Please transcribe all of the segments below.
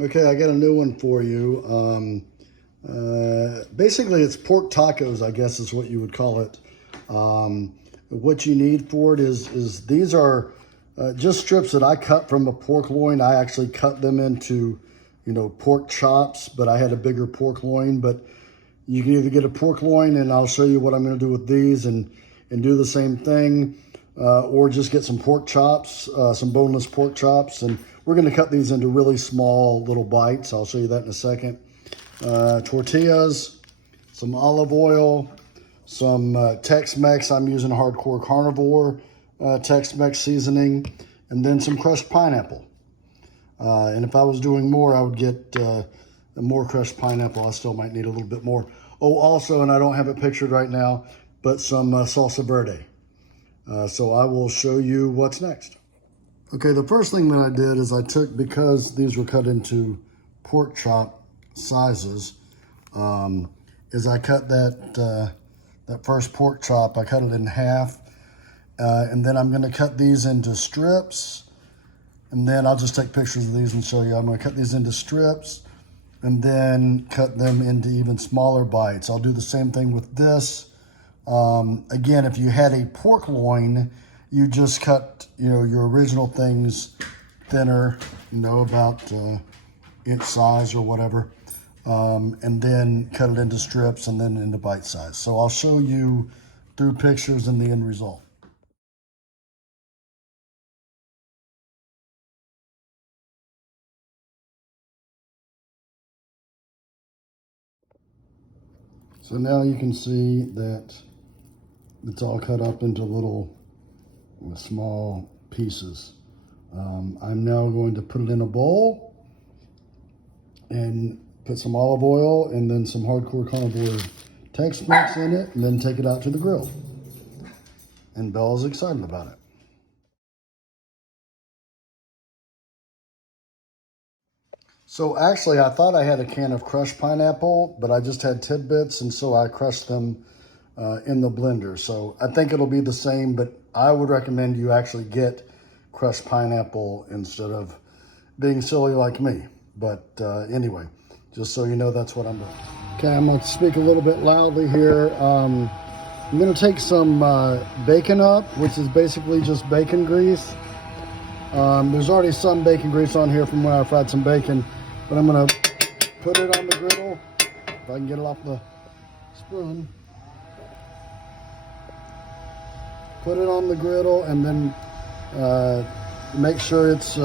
Okay, I got a new one for you. Basically, it's pork tacos, I guess is what you would call it. What you need for it is these are just strips that I cut from a pork loin. I actually cut them into, pork chops, but I had a bigger pork loin. But you can either get a pork loin, and I'll show you what I'm going to do with these, and do the same thing, or just get some pork chops, some boneless pork chops, and we're going to cut these into really small little bites. I'll show you that in a second. Tortillas, some olive oil, some Tex-Mex. I'm using Hardcore Carnivore Tex-Mex seasoning, and then some crushed pineapple. And if I was doing more, I would get more crushed pineapple. I still might need a little bit more. Oh, also, and I don't have it pictured right now, but some salsa verde. So I will show you what's next. Okay, the first thing that I did is I took, because these were cut into pork chop sizes, is I cut that first pork chop, I cut it in half, and then I'm gonna cut these into strips, and then I'll just take pictures of these and show you. I'm gonna cut these into strips, and then cut them into even smaller bites. I'll do the same thing with this. Again, if you had a pork loin, you just cut, your original things thinner, about inch size or whatever, and then cut it into strips and then into bite size. So I'll show you through pictures and the end result. So now you can see that it's all cut up into little small pieces. I'm now going to put it in a bowl and put some olive oil and then some Hardcore Carnivore Tex-Mex in it, and then take it out to the grill. And Bella's excited about it. So actually, I thought I had a can of crushed pineapple, but I just had tidbits, and so I crushed them in the blender. So I think it'll be the same, but I would recommend you actually get crushed pineapple instead of being silly like me. But anyway, just so you know, that's what I'm doing. Okay, I'm gonna speak a little bit loudly here. I'm gonna take some bacon up, which is basically just bacon grease. There's already some bacon grease on here from when I fried some bacon, but I'm gonna put it on the griddle, if I can get it off the spoon. Put it on the griddle, and then make sure it's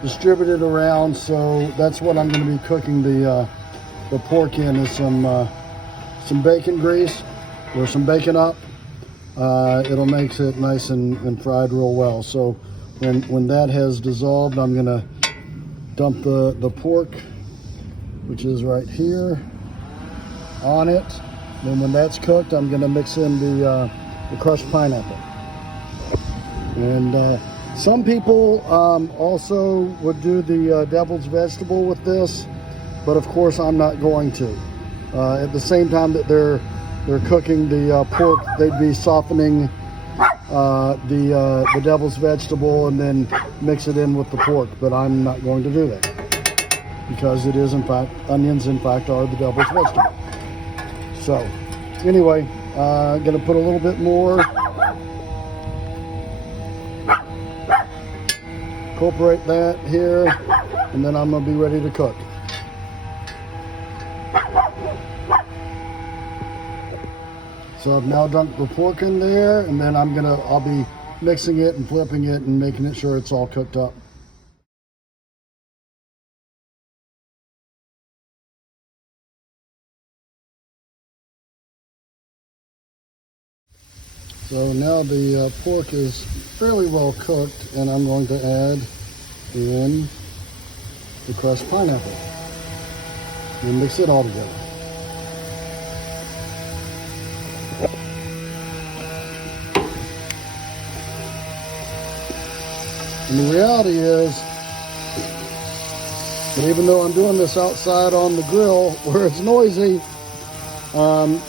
distributed around. So that's what I'm going to be cooking the pork in, is some bacon grease, or some bacon up. It'll make it nice and fried real well. So when that has dissolved, I'm going to dump the pork, which is right here, on it. Then when that's cooked, I'm going to mix in the crushed pineapple. And some people also would do the devil's vegetable with this, but of course I'm not going to. At the same time that they're cooking the pork, they'd be softening the devil's vegetable and then mix it in with the pork, but I'm not going to do that, because it is, in fact, onions in fact are the devil's vegetable. So anyway, I'm gonna put a little bit more, incorporate that here, and then I'm gonna be ready to cook. So I've now dumped the pork in there, and then I'll be mixing it and flipping it and making it sure it's all cooked up. So now the pork is fairly well cooked, and I'm going to add in the crushed pineapple and mix it all together. And the reality is that even though I'm doing this outside on the grill where it's noisy,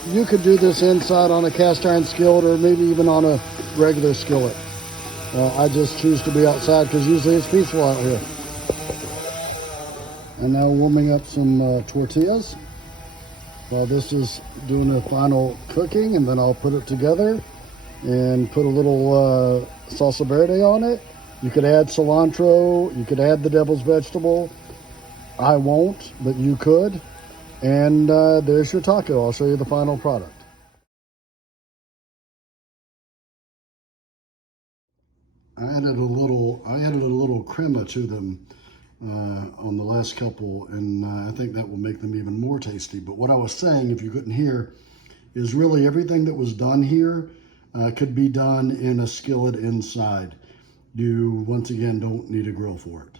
you could do this inside on a cast iron skillet, or maybe even on a regular skillet. I just choose to be outside because usually it's peaceful out here. And now warming up some tortillas. While this is doing the final cooking, and then I'll put it together and put a little salsa verde on it. You could add cilantro, you could add the devil's vegetable. I won't, but you could. And there's your taco. I'll show you the final product. I added a little crema to them on the last couple, and I think that will make them even more tasty. But what I was saying, if you couldn't hear, is really everything that was done here could be done in a skillet inside. You, once again, don't need a grill for it.